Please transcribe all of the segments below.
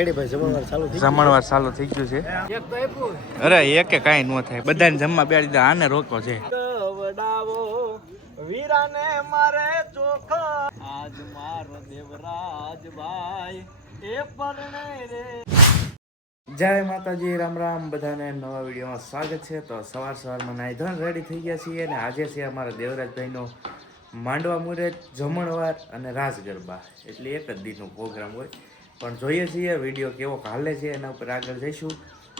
જમણવાર ચાલુ થઈ ગયું છે. અરે એકે કાંઈ ન થાય, બધાને જમવા બેડી દે, આને રોકો છે. વીરાને મારે ચોખા આજ મારો દેવરાજ ભાઈ એ પરણે રે. જય માતાજી, રામ રામ બધાને. નવા વિડીયોમાં સ્વાગત છે. તો સવારમાં નાઈ ધોઈને રેડી થઈ ગયા છીએ અને આજે છે અમારા દેવરાજભાઈનો માંડવા મુહૂર્ત, જમણવાર અને રાસ ગરબા, એટલે એક જ દીનો પ્રોગ્રામ હોય. પણ જોઈએ છીએ વિડીયો કેવો હાલે છે, એના ઉપર આગળ જઈશું.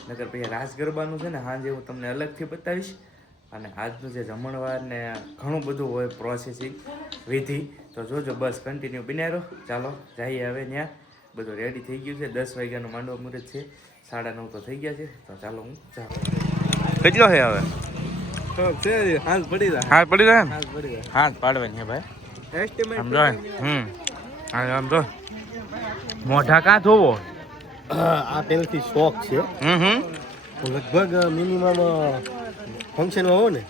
નકર પછી રાસ ગરબાનું છે ને સાંજે હું તમને અલગથી બતાવીશ. અને આજનું જે જમણવાર ને ઘણું બધું હોય પ્રોસેસિંગ વિધિ, તો જોજો, બસ કન્ટિન્યુ બન્યા રહો. ચાલો જઈએ હવે ત્યાં. બધું રેડી થઈ ગયું છે. 10 વાગ્યાનું માંડવા મુહૂર્ત છે, 9:30 તો થઈ ગયા છે. તો ચાલો હું જાઉં. કેટલો છે હવે? હાથ પડી જાય હાથ પાડવાની ભાઈ. આમ તો મોઢા કાં ધોવો? આ પહેલથી શોખ છે. લગભગ મિનિમમ ફંક્શનમાં હોય ને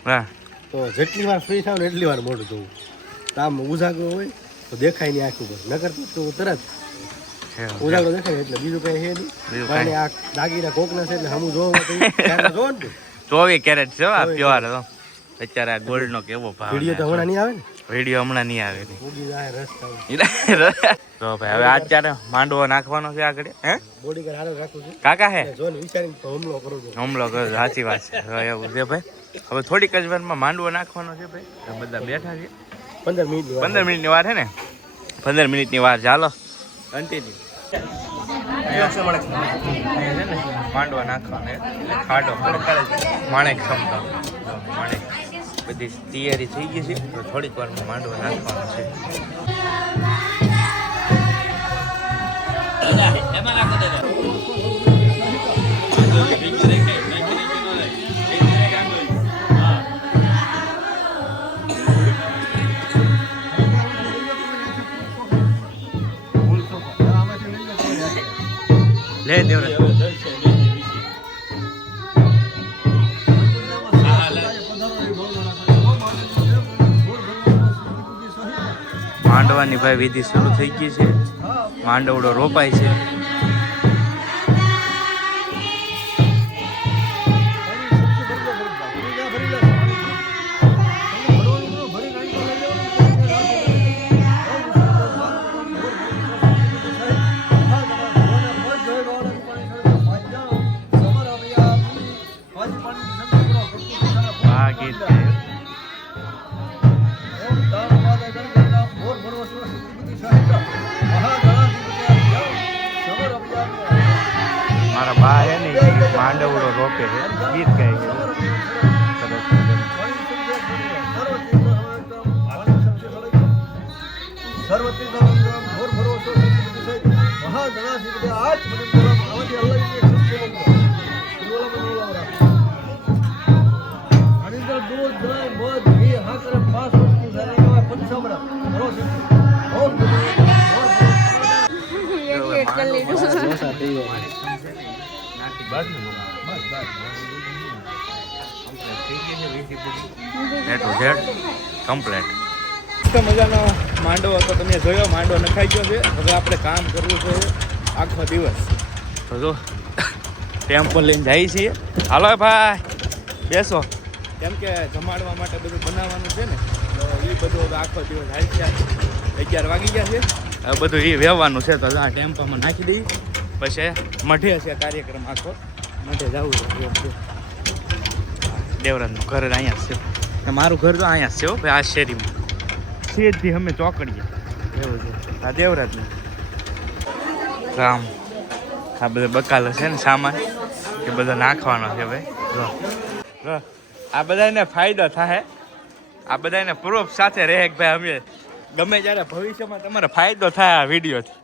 તો જેટલી વાર ફ્રી થાવ ને એટલી વાર મોઢું ધોવું. આમ ઉજાગરો હોય તો દેખાય નહીં આખું પર, નકર તો તરત ઉજાગરો દેખાય એટલે બીજું કઈ છે નહીં. આ દાગીના કોકના છે એટલે હમું જોવા જોવો ને 24 કેરેટ છે પ્યોર. અત્યારે આ ગોલ્ડ નો કેવો ભાવ. વિડીયો તો હમણાં નહીં આવે ને, વિડીયો હમણાં નહીં આવે. તો ભાઈ હવે અત્યારે માંડવો નાખવાનો છે આગળ. હે બોડીગાર્ડ હારે રાખું છું કાકા? હે જોન વિચારીને હુમલો કરો છો. હુમલો કરો, સાચી વાત છે. એવું છે ભાઈ. હવે થોડીક જ વારમાં માંડવો નાખવાનો છે ભાઈ. બધા બેઠા છે. 15 મિનિટની વાર છે ને, 15 મિનિટની વાર. ચાલો કન્ટિન્યુ. માંડવા નાખવાનો એટલે ખાડો માણેક ક્ષમતા માણેક બધી તૈયારી થઈ ગઈ છે. તો થોડીક વારમાં માંડવા નાખવાનો છે. લે દેવરાજ માંડવાની ભાઈ વિધિ શરૂ થઈ ગઈ છે. માંડવડો રોપાય છે. મારા બા હે ને માંડવડો રોપે છે, ગીત ગાય છે. કમ્પ્લેટ મજાનો માંડવો તો તમે જોયો, માંડવો નખાઈ ગયો છે. હવે આપણે કામ કરવું છે આખો દિવસ. તો જો ટેમ્પો લઈને જઈએ છીએ. હાલો ભાઈ બેસો, કેમ કે જમાડવા માટે બધું બનાવવાનું છે ને, તો એ બધું હવે આખો દિવસ હાલી ગયા. 11 વાગી ગયા છે. હવે બધું એ વહેવાનું છે. તો આ ટેમ્પામાં નાખી દઈએ. પછી મઢે છે કાર્યક્રમ આખો. મઢે જવું છે. દેવરાજનું ઘર અહીંયા જ છે. મારું ઘર તો અહીંયા જ છે ભાઈ, આ શેરીમાં સીધી અમે ચોકડીએ. એવું છે આ દેવરાજનું કામ. આ બધા બકાલો છે ને સામાન એ બધો નાખવાનો છે ભાઈ. જો આ બધાને ફાયદો થાય, આ બધાને પ્રૂફ સાથે રહે કે ભાઈ અમે ગમે ત્યારે ભવિષ્યમાં તમારે ફાયદો થાય આ વિડીયોથી.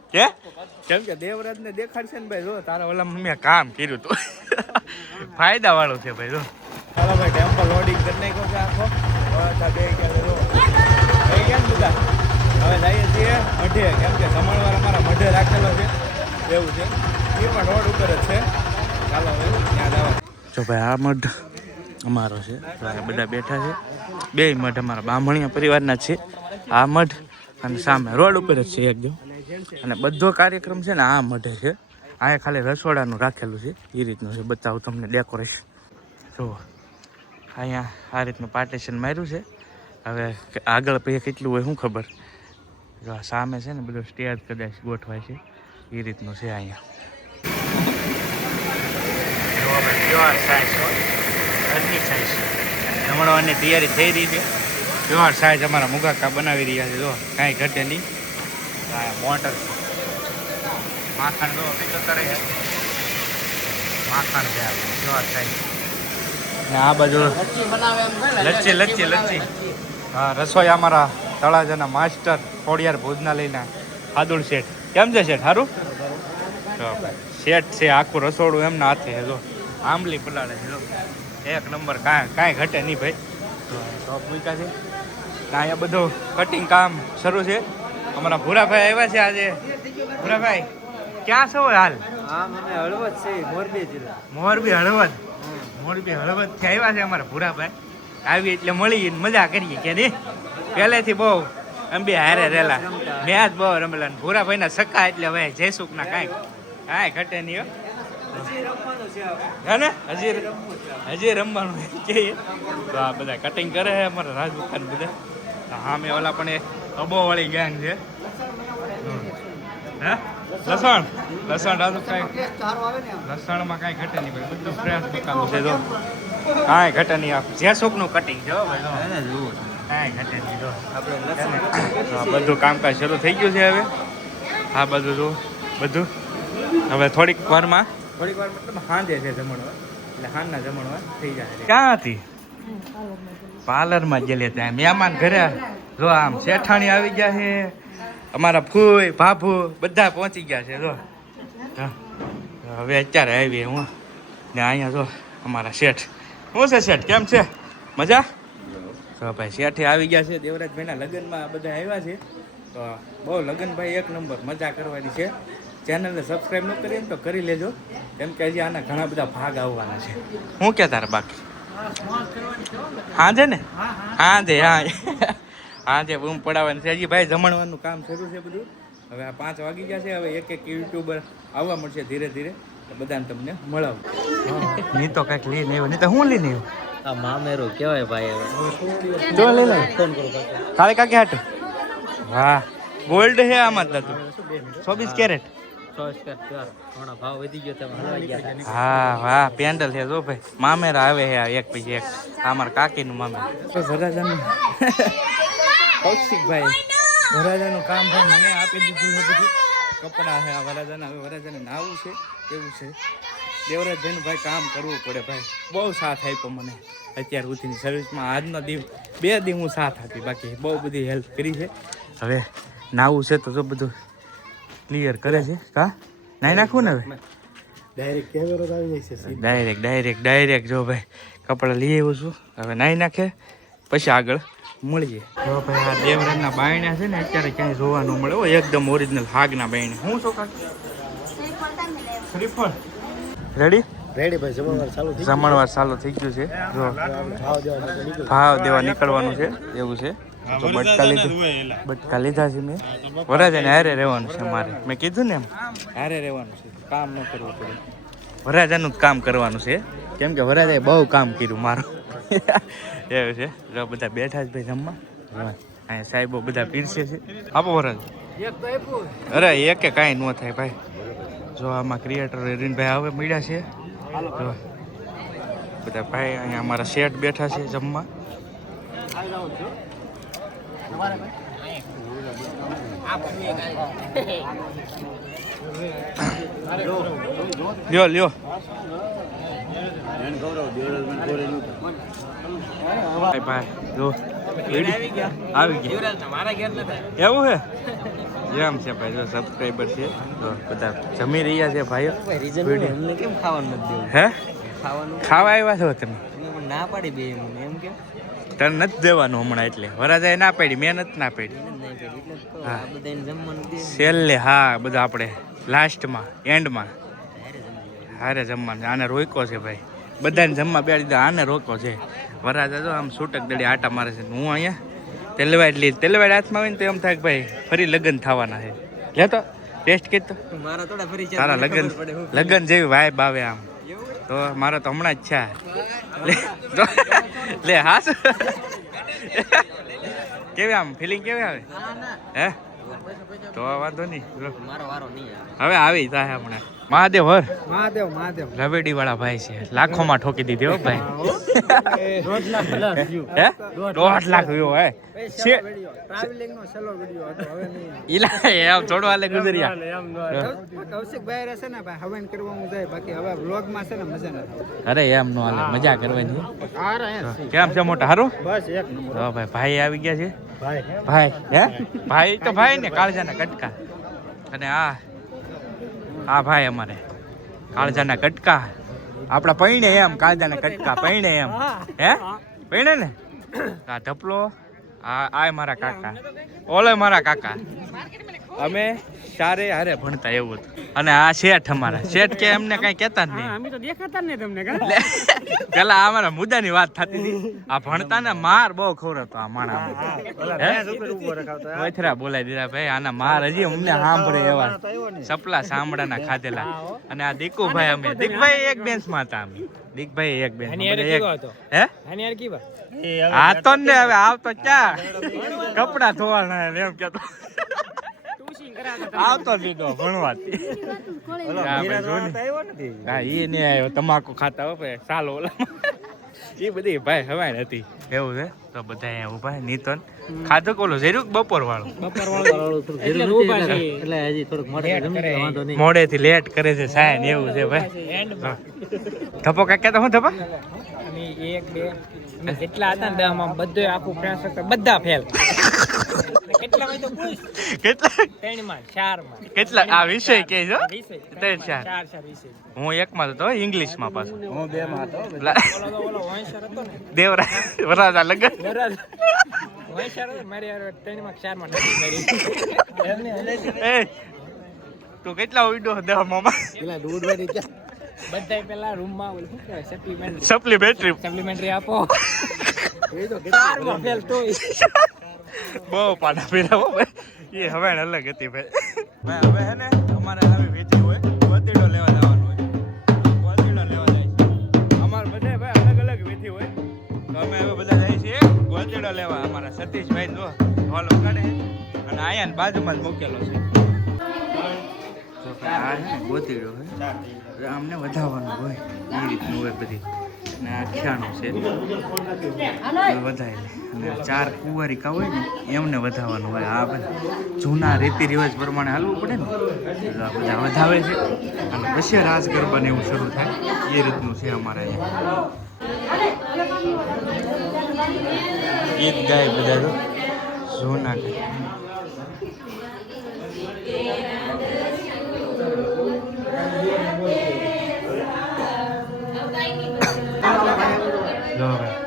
કેમ કે દેવરાજને દેખાડશે ને ભાઈ, જો તારા ઓલામાં મેં કામ કર્યું હતું. ફાયદા વાળું છે ભાઈ. જો ચાલો ભાઈ ટેમ્પો લોડિંગ કરી નાખ્યો છે આખો. બે ગયા બધા હવે જઈએ છીએ મઢે, કેમ કે જમણવાર અમારા મઢે રાખેલો છે. એવું છે, એ પણ રોડ ઉપર જ છે. ચાલો હવે ત્યાં જવા. જો ભાઈ આ મઢ અમારો છે. બધા બેઠા છે. બે મઢ અમારા બામણિયા પરિવારના છે. આ મઢ અને સામે રોડ ઉપર જ છે એકદમ. અને બધો કાર્યક્રમ છે ને આ મઢે છે. અહીંયા ખાલી રસોડાનું રાખેલું છે એ રીતનું છે. બતાવું તમને ડેકોરેશન. જુઓ અહીંયા આ રીતનું પાર્ટીશન માર્યું છે. હવે આગળ પછી કેટલું હોય શું ખબર. જો આ સામે છે ને બધું સ્ટેજ કદાચ ગોઠવાય છે એ રીતનું છે અહીંયા. જમણવાની તૈયારી થઈ રહી છે. પ્યોર સાઈઝ અમારા મુગાકા બનાવી રહ્યા છે. જો કાંઈ ઘટે નહીં. મોટર માખણ જો બીજો કરે છે. માખણ છે પ્યોર સાઈઝ. ને આ બાજુ લચ્છી. હા રસોઈ અમારા તળાજાના માસ્ટર ખોડિયાર ભોજનાલયના હાદુલ શેઠ. કેમ છે શેઠ? સારું શેઠ છે. આખું રસોડું એમના હાથે છે. જો આંબલી પલાળે છે. જો એક નંબર. કાંઈ ઘટે નહીં ભાઈ. ટોપ મૂક્યા છે. અહીંયા બધું કટિંગ કામ શરૂ છે. અમારા ભૂરાભાઈ આવ્યા છે આજે. ભૂરાભાઈ ક્યાં છો હાલ? હળવદ છે, મોરબી જિલ્લા. મોરબી હળવદ થી આવ્યા છે અમારા ભૂરાભાઈ. આવી એટલે મળી મજા કરીએ કે નહીં. પહેલેથી બહુ અંબે હારે રહેલા. મેચ બહુ રમેલા. ભૂરાભાઈના સક્કા એટલે હવે જયસુખના કાંઈ ઘટે નહીં. હે ને હજી રમવાનું કહીએ તો આ બધા કટિંગ કરે છે અમારા રાજભુખાન બધા. હા મેં ઓલા પણ અબોવાળી ગેંગ છે. હે લસણ રાજુ કાંઈ લસણમાં કાંઈ ઘટે નહીં ભાઈ. બધું ફ્રેશ બકાલું છે. જો કાંઈ ઘટે નહીં. આ જેસુખનું કટિંગ છે ભાઈ. કાંઈ ઘટે નહીં. જો આપણે બધું કામકાજ શરૂ થઈ ગયું છે હવે. આ બધું જો બધું હવે થોડીક વારમાં મતલબ સાંજે છે જમણવાર. એટલે સાંજના જમણવાર થઈ જાય. ક્યાં હતી? પાર્લરમાં જ ગયેલી ત્યાં મહેમાન ઘરે. જો આમ શેઠાણી આવી ગયા છે. અમારા ફૂઈ ભાભુ બધા પહોંચી ગયા છે. જો હવે અત્યારે આવી હું ને અહીંયા જો અમારા શેઠ. શું છે શેઠ? કેમ છે? મજા? તો ભાઈ શેઠે આવી ગયા છે. દેવરાજભાઈના લગ્નમાં બધા આવ્યા છે. તો બહુ લગ્નભાઈ એક નંબર મજા કરવાની છે. ચેનલને સબસ્ક્રાઈબ ન કરીએ ને તો કરી લેજો. કેમ કે હજી આના ઘણા બધા ભાગ આવવાના છે. શું કે તારે બાકી? હાજે ને? હાજે બૂમ પડાવવાની છે. હજી ભાઈ જમણવાનું કામ શરૂ છે બધું. હવે આ 5 વાગી ગયા છે. હવે એક યુટ્યુબર આવવા મળશે ધીરે ધીરે. બધાને તમને મળાવું. નહીં તો કંઈક લઈને આવ્યો. નહીં તો હું લઈને આવ્યો. આ મામેરો કહેવાય ભાઈ. જો લઈ લે. કાલે કાકે હાટ. વાહ ગોલ્ડ હે આમાં જ હતું. 24 કેરેટ. ભાવ વધી ગયો. હા વાહ પેન્ડલ છે. જો ભાઈ મામેરા આવે છે એક પછી એક. અમારા કાકીનું મામેરા. વરરાજાનું કૌશિકભાઈ વરરાજાનું કામ છે. મને આપી દીધું છે બધું. કપડાં છે આ વરરાજાના. હવે વરરાજાને નાવું છે એવું છે. દેવરાજભાઈનું ભાઈ કામ કરવું પડે ભાઈ. બહુ સાથ આપ્યો મને અત્યાર સુધીની સર્વિસમાં. આજનો દિવસ 2 દી હું સાથ આપી. બાકી બહુ બધી હેલ્પ કરી છે. હવે નાવું છે તો જો બધું ક્લિયર કરે છે. કા નાઈ નાખવું ને હવે? ડાયરેક્ટ કેમેરો આવી જાય છે. ડાયરેક્ટ જો ભાઈ કપડાં લઈ આવ્યો છું. હવે નાઈ નાખે પછી આગળ મળીએ. જો ભાઈ આ દેવરાજના બાયણા છે ને અત્યારે ક્યાંય જોવા ન મળે. એકદમ ઓરિજિનલ હાગના બાયણા. હું શું કાઢ શ્રીફળ રેડી ભાઈ. જમણવાર ચાલુ થઈ ગયું છે. જો ભાવ દેવા નીકળવાનું છે એવું છે. તો બટકા લીધા છે મેં. વરાજાને હારે રહેવાનું છે મારે. મેં કીધું ને એમ હારે રહેવાનું છે. કામ ન કરવું પડે. વરાજાનું જ કામ કરવાનું છે. કેમ કે વરાજાએ બહુ કામ કર્યું મારું. એવું છે. જો બધા બેઠા જ ભાઈ જમવા. અહીંયા સાહેબો બધા પીરસે છે. આપો વરાજ. અરે એકે કાંઈ ન થાય ભાઈ. જો આમાં ક્રિએટર રીનભાઈ આવે મળ્યા છે. જો બધા ભાઈ અહીંયા અમારા શેઠ બેઠા છે જમવા. લ્યો ભાઈ જો આવી ગયા. એવું હે એમ છે ભાઈ. જો સબસ્ક્રાઈબર છે. તો બધા જમી રહ્યા છે ભાઈઓ. કેમ ખાવાનું નથી દેવું? હે ખાવાનું ખાવા આવ્યા છો તમે? ના પાડી બે એમ કે તને નથી દેવાનું હમણાં. એટલે વરાજાએ ના પાડી. મેં નથી ના પાડી. છેલ્લે હા બધા આપણે લાસ્ટમાં એન્ડમાં હારે જમવાનું. આને રોક્યો છે ભાઈ. બધાને જમવા બેડી દીધા. આને રોક્યો છે. વરાજા જો આમ છૂટક દડી આટા મારે છે. હું અહીંયા તેલવાડ હાથમાં હોય ને તો એમ થાય કે ભાઈ ફરી લગ્ન થવાના છે. લેતો ટેસ્ટ કીધો મારા થોડા ફરી તારા લગન જેવી વાઈબ આવે આમ તો મારો તો હમણાં જ છે લે હાસ કેવી આમ ફિલિંગ કેવી આવે હે તો વાંધો નહીં મારો વારો નહીં હવે આવી થાય હમણાં મહાદેવ હર મહાદેવ રવેડી વાળા ભાઈ છે લાખોમાં ઠોકી દીધી હો ભાઈ 1.5 લાખ પ્લસ હે 1.5 લાખ વ્યૂ હે ટ્રાવેલિંગ નો છેલ્લો વિડિયો હતો હવે નહીં ઈલા એમ થોડો હાલે ગુજરિયા કૌશિકભાઈ રહેશે ને ભાઈ હવન કરવાનું જાય બાકી હવે વ્લોગ માં છે ને મજા ના આવે અરે એમ નો હાલે મજા કરવાની કેમ છે મોટા હારું બસ એક નંબર તો ભાઈ ભાઈ આવી ગયા છે ભાઈ ભાઈ હે ભાઈ તો ભાઈ ને કાળજાના કટકા અને આ ભાઈ અમારે કાળજાના કટકા આપડા પૈણે એમ કાળજાના કટકા પૈણે એમ હે પૈણે ને આ ધપલો આ મારા કાકા ઓલે મારા કાકા અમે સારે હારે ભણતા એવું હતું અને આ શેઠ અમારા શેઠ કે એમને કઈ કહેતા જ નહીં અમે તો દેખાતા ને તમને પેલા અમારા મુદ્દાની વાત થતી હતી આ ભણતા ને માર બહુ ખવડાવતો આ માણા વથરા બોલાવી દીધા ભાઈ આના માર હજી અમને સાંભળે એવા સપલા સાંભળાના ખાધેલા અને આ દીકુભાઈ અમે દીકભાઈ એક બેન્ચ માં હતા અમે દીકભાઈ એક બેન્ચ હે આ તો ને હવે આવતો ક્યાં કપડા ધોવાના એમ કેતો આવતો લીધો ભણવાથી હા એ નહીં આવ્યો તમાકુ ખાતા હો ભાઈ સાલો ઓલા એ બધી ભાઈ હવાય હતી એવું છે તો બધા અહીંયા ઉભા નીતન ખાધો કોલો જરૂર બપોર વાળો મોડે થી લેટ કરે છે સાયન એવું છે ભાઈ ધપો કાકા તો હું ધપા એક બે જેટલા હતા ને બધું આખું ફ્રેન્ડ સર્કલ બધા ફેલ કેટલા તો પૂછ કેટલા 3 માં 4 માં કેટલા આ વિષય કે છો વિષય 4 વિષય હું એક માં હતો ઇંગ્લિશ માં પાછો હું 2 માં હતો ઓલો વંશર હતો ને દેવરા વરાજા લગન વંશર મારી 3 માં 4 માં નથી મારી એ તું કેટલા ઉડ્યો દેવા મામા પેલા દૂધ વાળી ક્યાં બધાય પેલા રૂમ માં ઓલું શું કહેવાય સપ્લિમેન્ટરી આપો એ તો 4 માં ફેલ તોય બહુ પાડા પીડા હો ભાઈ એ હવે અલગ હતી ભાઈ હવે હે ને અમારે આવી વેચી હોય ગોતીડો લેવા જવાનું હોય ગોતીડો લેવા જાય છે અમારે બધા ભાઈ અલગ અલગ વેચી હોય તો અમે હવે બધા જાય છીએ ગોતીડો લેવા અમારા સતીશભાઈ જો હોલ ઉગાડે અને આયા બાજુમાં જ મૂકેલો છે તો આ છે ગોતીડો હોય અમને વધાવવાનું હોય એ રીતનું હોય બધી અને આ ખ્યાનું છે વધાય અને 4 કુંવારિકા હોય ને એમને વધાવવાનું હોય આ બધા જૂના રીતિ રિવાજ પ્રમાણે હાલવું પડે ને આ બધા વધાવે છે અને પછી રાસ ગરબાને એવું શરૂ થાય એ રીતનું છે અમારે અહીંયા ગીત ગાય બધા તો જૂના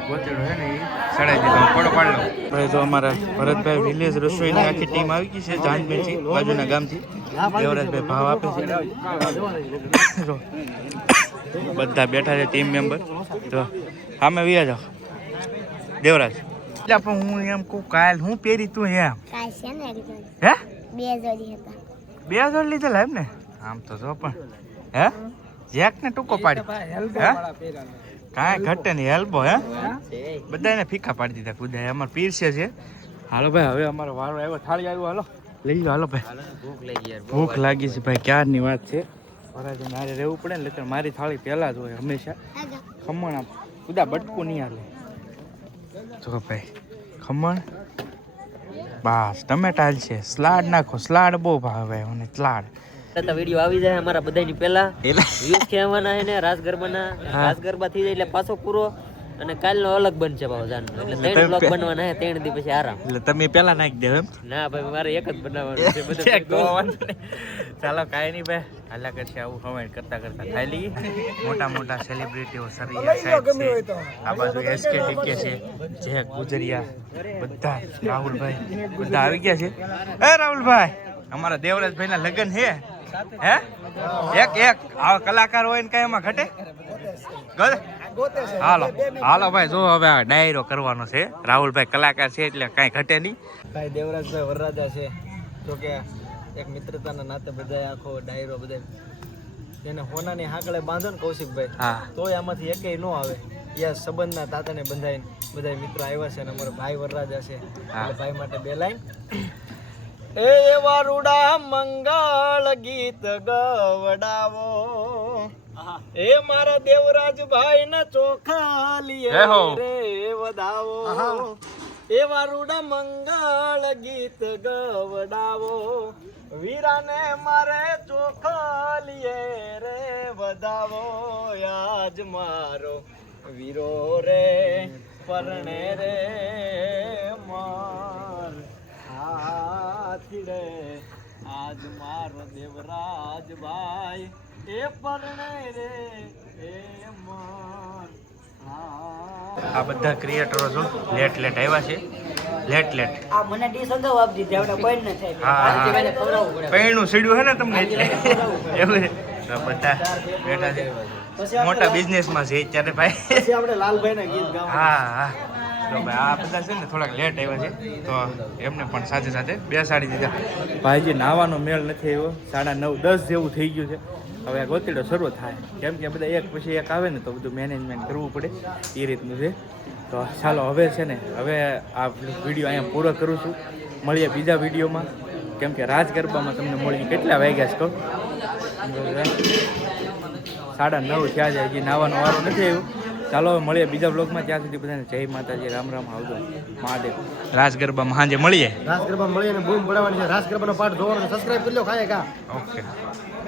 ગોતેડો છે ને એ સડાઈ દીધો પડો પાડલો ભાઈ તો અમારા ભરતભાઈ વિલેજ રસોઈની આખી ટીમ આવી ગઈ છે જાનબેનથી બાજુના ગામથી દેવરાજભાઈ ભાવ આપે છે બધા બેઠા છે ટીમ મેમ્બર તો સામે વ્યા જાઓ દેવરાજ એટલે પણ હું એમ કહું કાલ હું પહેરી તું એમ હે 2 જોડી લીધેલા એમ ને આમ તો જો પણ હે જેક ને ટૂંકો પાડી હે કાંઈ ઘટે નહીં હેલ્પો હે બધાને ફીકા પાડી દીધા કુદાય અમારે પીરસે છે હાલો ભાઈ હવે અમારો વારો આવ્યો થાળી આવ્યો હાલો લઈ લો હાલો ભાઈ ભૂખ લાગી છે ભાઈ ક્યારની વાત છે વરાજે મારે રહેવું પડે ને એટલે મારી થાળી પહેલા જ હોય હંમેશા ખમણ આમ કુદા બટકું નહીં હાલે જો ભાઈ ખમણ બસ ટમેટા છે સ્લાડ નાખો સ્લાડ બહુ ભાવે અને સ્લાડ વિડીયો આવી જાય અમારા બધાની પહેલા વ્યૂઝ કહેવાના હે ને રાસ ગરબા થઈ જાય એટલે પાછો પૂરો અને કાલનો અલગ બનશે ભાવજાન એટલે 3 બ્લોગ બનવાના હે 3 દી પછી આરામ એટલે તમે પહેલા નાખી દેવ એમ ના ભાઈ મારે એક જ બનાવવાનું છે બધું ચાલો કાંઈ નહીં ભાઈ હાલા કરશે આવું કમેન્ટ કરતા ખાઈ લઈએ મોટા સેલિબ્રિટીઓ સરિયા સાહેબ છે આ બાજુ એસકે ટીકે છે જે ગુજરિયા બધા રાહુલભાઈ બધા આવી ગયા છે એ રાહુલભાઈ અમારા દેવરાજભાઈ ના લગ્ન છે હે એક આવા કલાકાર હોય ને કઈ એમાં ઘટે હાલો ભાઈ જો હવે આ ડાયરો કરવાનો છે રાહુલભાઈ કલાકાર છે એટલે કઈ ઘટે નહીં ભાઈ દેવરાજભાઈ વરરાજા છે તો કે એક મિત્રતાના નાતે બધા આખો ડાયરો બધા એને હોનાની હાંકળે બાંધો ને કૌશિકભાઈ હા તોય આમાંથી એકેય ન આવે યા સંબંધના તાતાને બંધાઈને બધા મિત્રો આવ્યા છે અને અમારો ભાઈ વરરાજા છે એટલે ભાઈ માટે બે લાઈન એ વારુડા મંગળ ગીત ગવડાવો એ મારા દેવરાજ ભાઈ ને ચોખા લીએ રે વધાવો એ વારુડા મંગળ ગીત ગવડાવો વીરાને મારે ચોખા લીએ રે વધાવો આજ મારો વીરો રે પરણે રે માર હાથીડે આજ મારો દેવરાજ ભાઈ એ પરણે રે એ માર આ બધા ક્રિએટરો છો લેટ આવ્યા છે લેટ આ મને ડીશ અગાઉ આપી દીધી આપણે કોઈ ન થાય હા મને ખવડાવવું પડે પૈણું સીડ્યું છે ને તમને એટલે એવું છે. તો બધા બેઠા છે મોટા બિઝનેસમાં છે અત્યારે ભાઈ પછી આપણે લાલભાઈના ગીત ગાવા હા હા તો ભાઈ આ બધા છે ને થોડાક લેટ આવ્યા છે તો એમને પણ સાથે સાથે બેસાડી દીધા ભાઈજી નાવાનો મેળ નથી આવ્યો 9:30-10 જેવું થઈ ગયું છે હવે ગોતીડો શરૂ થાય કેમ કે બધા એક પછી એક આવે ને તો બધું મેનેજમેન્ટ કરવું પડે એ રીતનું છે તો ચાલો હવે છે ને હવે આ વિડીયો અહીંયા પૂરો કરું છું મળીએ બીજા વિડીયોમાં કેમ કે રાજ ગરબામાં તમને મળી કેટલા વાગ્યા છે કહો 9:30 થયા છે હજી નાવાનો વારો નથી આવ્યો ચાલો હવે મળીએ બીજા બ્લોગમાં ત્યાં સુધી બધાને જય માતાજી રામ રામ આવજો મહાદેવ રાસ ગરબામાં સાંજે મળીએ રાસ ગરબા મળીને બૂમ પડાવવાની છે રાસ ગરબાનો પાઠ જોવાનો સબસ્ક્રાઇબ કરી લો ખાય કા ઓકે